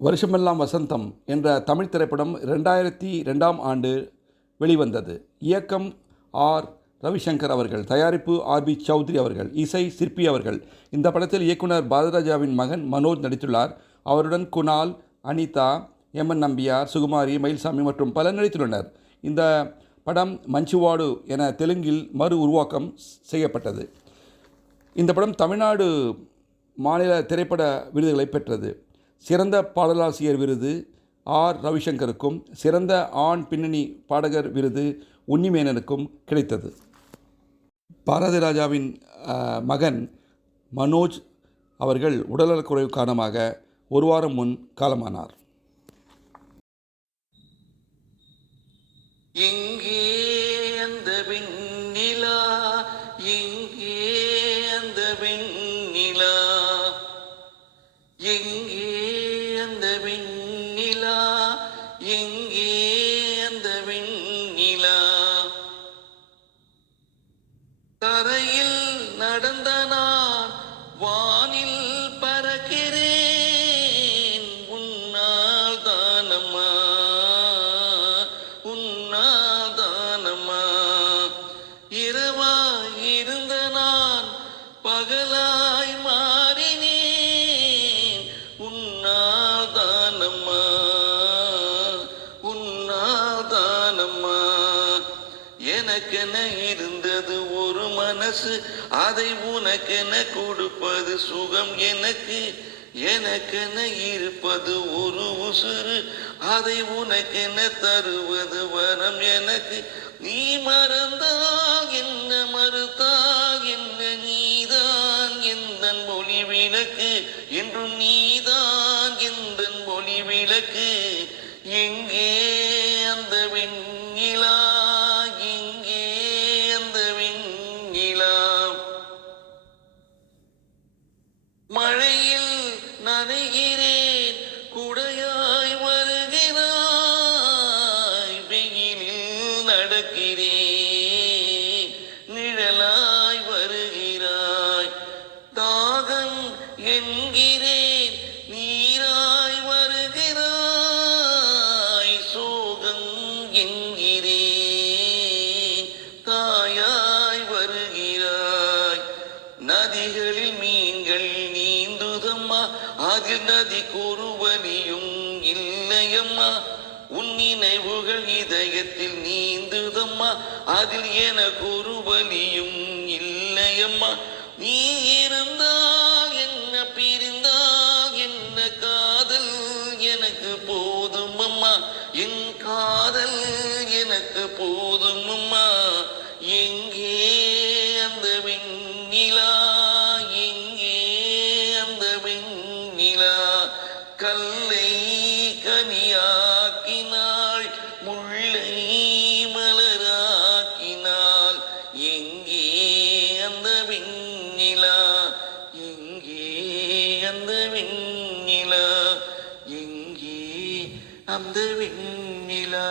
வருஷமெல்லாம் வசந்தம் என்ற தமிழ் திரைப்படம் 2002ஆம் ஆண்டு வெளிவந்தது. இயக்கம் ஆர். ரவிசங்கர் அவர்கள், தயாரிப்பு ஆர்.பி. சௌத்ரி அவர்கள், இசை சிற்பி அவர்கள். இந்த படத்தில் இயக்குனர் பாரதிராஜாவின் மகன் மனோஜ் நடித்துள்ளார். அவருடன் குணால், அனிதா, எம்.என். நம்பியார், சுகுமாரி, மயில்சாமி மற்றும் பலர் நடித்துள்ளனர். இந்த படம் மஞ்சுவாடு என தெலுங்கில் மறு உருவாக்கம் செய்யப்பட்டது. இந்த படம் தமிழ்நாடு மாநில திரைப்பட விருதுகளை பெற்றது. சிறந்த பாடலாசிரியர் விருது ஆர். ரவிசங்கருக்கும், சிறந்த ஆண் பின்னணி பாடகர் விருது உன்னிமேனனுக்கும் கிடைத்தது. பாரதிராஜாவின் மகன் மனோஜ் அவர்கள் உடல்நலக்குறைவு காரணமாக ஒரு வாரம் முன் காலமானார். எங்கே அந்த வெண்ணிலா, எங்கே அந்த வெண்ணிலா, எங்கே அந்த வெண்ணிலா, எங்கே அந்த வெண்ணிலா, தரையில் நடந்த நான் வானில் பறக்கிறேன், உன்னால் தானம்மா, உன்னால் தானம்மா, இரவாய் இருந்த நான் பகலாய் மாறினேன், உன்னால் தானம்மா, உன்னால் தானம்மா. எனக்கென இருந்தது ஒரு மனசு, அதை உனக்கென கொடுப்பது சுகம் எனக்கு. எனக்கென இருப்பது ஒரு உசுறு, அதை உனக்கென தருவது வரம் எனக்கு. நீ மறந்தால் என்ன, மறுத்தால் என்ன, நீதான் எந்தன் மொழி விளக்கு, என்றும் நீதான் எந்தன் மொழி விளக்கு. எங்கே அந்த வெண்ணிலா, எங்கே அந்த வெண்ணிலா, மழையில் நனைகிறேன் குடையாய் வருகிறாய், வெயிலில் நடக்கிறேன் நிழலாய் வருகிறாய், தாகம் என்கிறேன் நீராய் வருகிறாய், சோகம் என்கிறேன் தாயாய் வருகிறாய். நதிகளில் மீன்கள் நீந்துதம்மா, அதில் நதிக்கு ஒரு வலியும் இல்லையம்மா, உன் நினைவுகள் இதயத்தில் நீந்துதம்மா, அதில் எனக்கு ஒரு வலியும் இல்லையம்மா. நீ இருந்தால் என்ன, பிரிந்தால் என்ன, காதல் எனக்கு போதும் அம்மா, என் காதல் எனக்கு போதும் அம்மா. எங்கே அந்த வெண்ணிலா, எங்கே அந்த வெண்ணிலா, கல்லை கனியாக்கினாள், முல்லை மலராக்கினாள், எங்கே அந்த வெண்ணிலா, எங்கே அந்த வெண்ணிலா, எங்கே அந்த வெண்ணிலா.